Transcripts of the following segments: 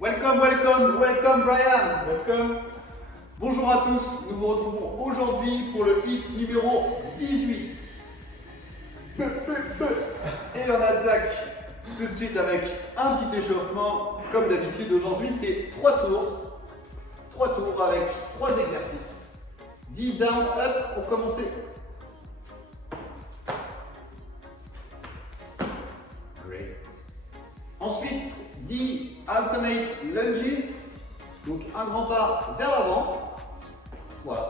Welcome Brian. Welcome. Bonjour à tous, nous vous retrouvons aujourd'hui pour le hit numéro 18. Et on attaque tout de suite avec un petit échauffement. Comme d'habitude, aujourd'hui c'est 3 tours. 3 tours avec 3 exercices. 10 down, up pour commencer. Great. Ensuite, 10 alternate lunges. Donc un grand pas vers l'avant. Voilà.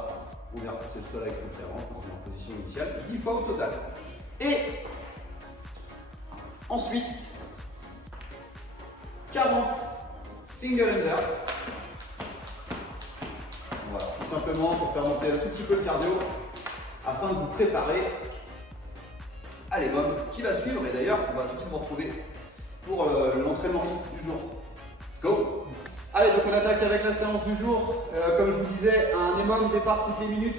On vient pousser le sol avec son pied avant, on est en position initiale. 10 fois au total. Et ensuite, 40 single under. Voilà, tout simplement pour faire monter un tout petit peu le cardio afin de vous préparer à l'EMOM qui va suivre. Et d'ailleurs, on va tout de suite vous retrouver pour l'entraînement hit du jour. Let's go! Allez, donc on attaque avec la séance du jour. Comme je vous disais, un EMOM départ toutes les minutes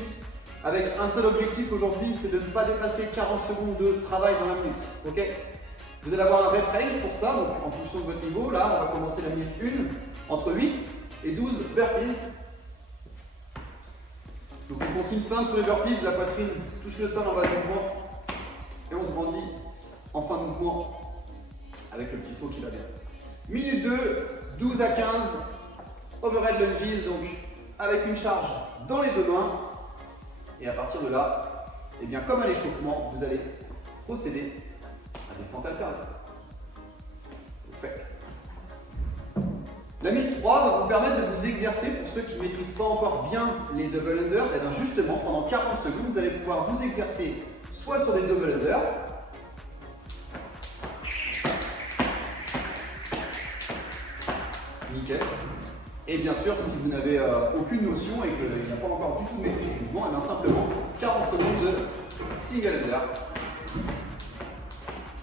avec un seul objectif aujourd'hui, c'est de ne pas dépasser 40 secondes de travail dans la minute. Ok? Vous allez avoir un rep range pour ça, donc en fonction de votre niveau. Là, on va commencer la minute 1 entre 8 et 12 burpees. Donc on consigne simple sur les burpees, la poitrine touche le sol en bas du mouvement et on se grandit en fin de mouvement avec le petit saut qui va bien. Minute 2, 12 à 15, overhead lunges, donc avec une charge dans les deux mains. Et à partir de là, et bien comme à l'échauffement, vous allez procéder à des fentes alternées. Perfect. La minute 3 va vous permettre de vous exercer, pour ceux qui ne maîtrisent pas encore bien les double under, et bien justement pendant 40 secondes, vous allez pouvoir vous exercer soit sur des double under, nickel. Et bien sûr, si vous n'avez aucune notion et qu'il n'y a pas encore du tout de maîtrise du mouvement, et bien simplement 40 secondes de single under.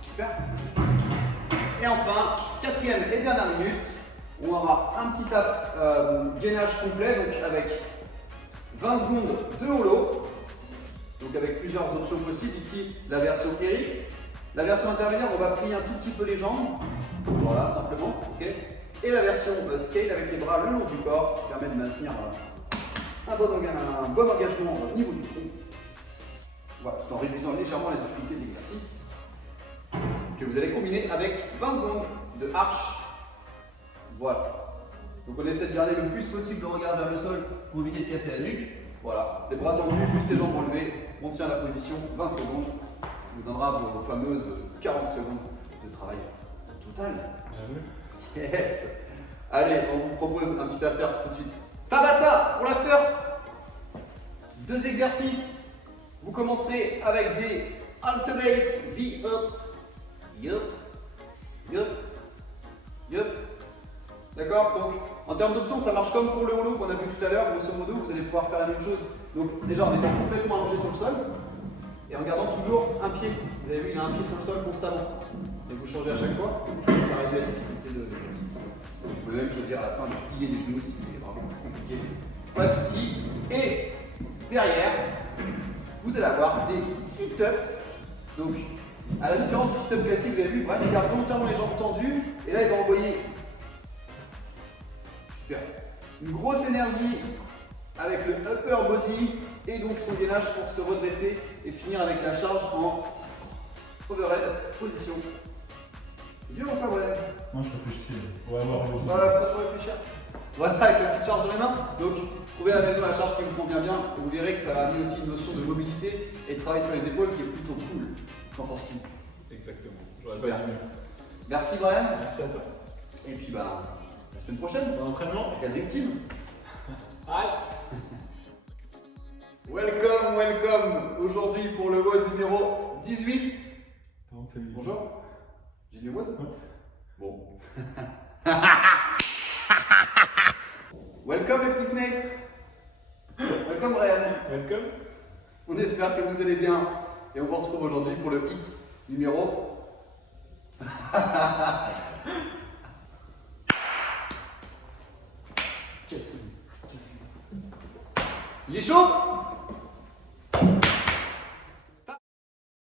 Super. Et enfin, quatrième et dernière minute, on aura un petit taf gainage complet, donc avec 20 secondes de holo, donc avec plusieurs options possibles. Ici, la version RX. La version intermédiaire, on va plier un tout petit peu les jambes, voilà, simplement. Okay. Et la version scale avec les bras le long du corps, qui permet de maintenir un bon engagement au niveau du front. Voilà, tout en réduisant légèrement la difficulté de l'exercice, que vous allez combiner avec 20 secondes de arche. Voilà. Donc on essaie de garder le plus possible le regard vers le sol pour éviter de casser la nuque. Voilà, les bras tendus, plus les jambes relevées, on tient la position 20 secondes, ce qui vous donnera vos fameuses 40 secondes de travail total. Yes. Allez, on vous propose un petit after tout de suite. Tabata pour l'after. 2 exercices. Vous commencerez avec des alternate V-up. Yup. Yup. Yup. D'accord? Donc, en termes d'options, ça marche comme pour le holo qu'on a vu tout à l'heure. Grosso modo, vous allez pouvoir faire la même chose. Donc, déjà, en étant complètement allongé sur le sol et en gardant toujours un pied. Vous avez vu, il a un pied sur le sol constamment. Et vous changez à chaque fois. Ça réduit la difficulté de l'exercice. Vous pouvez même choisir à la fin de plier les genoux si c'est vraiment compliqué. Pas de souci. Et derrière, vous allez avoir des sit-ups. Donc, à la différence du sit-up classique, vous avez vu, Brian, il garde volontairement les jambes tendues. Et là, il va envoyer une grosse énergie avec le upper body et donc son gainage pour se redresser et finir avec la charge en overhead position. Dur ou pas, Brian? Non, je réfléchis. On va voir. Voilà, faut pas trop réfléchir. Voilà, avec la petite charge dans les mains. Donc, trouvez à la maison la charge qui vous convient bien et vous verrez que ça va amener aussi une notion de mobilité et de travail sur les épaules qui est plutôt cool. Qu'en penses-tu? Exactement. J'aurais pas dit mieux. Merci, Brian. Merci à toi. Et puis, bah, la semaine prochaine. Bon entraînement. Avec la Dream Team. Allez. Welcome. Aujourd'hui pour le WOD numéro 18. Bonjour. J'ai dit WOD? Bon. Welcome les petits snakes. Welcome Brian. Welcome. On espère que vous allez bien et on vous retrouve aujourd'hui pour le hit numéro Il est chaud?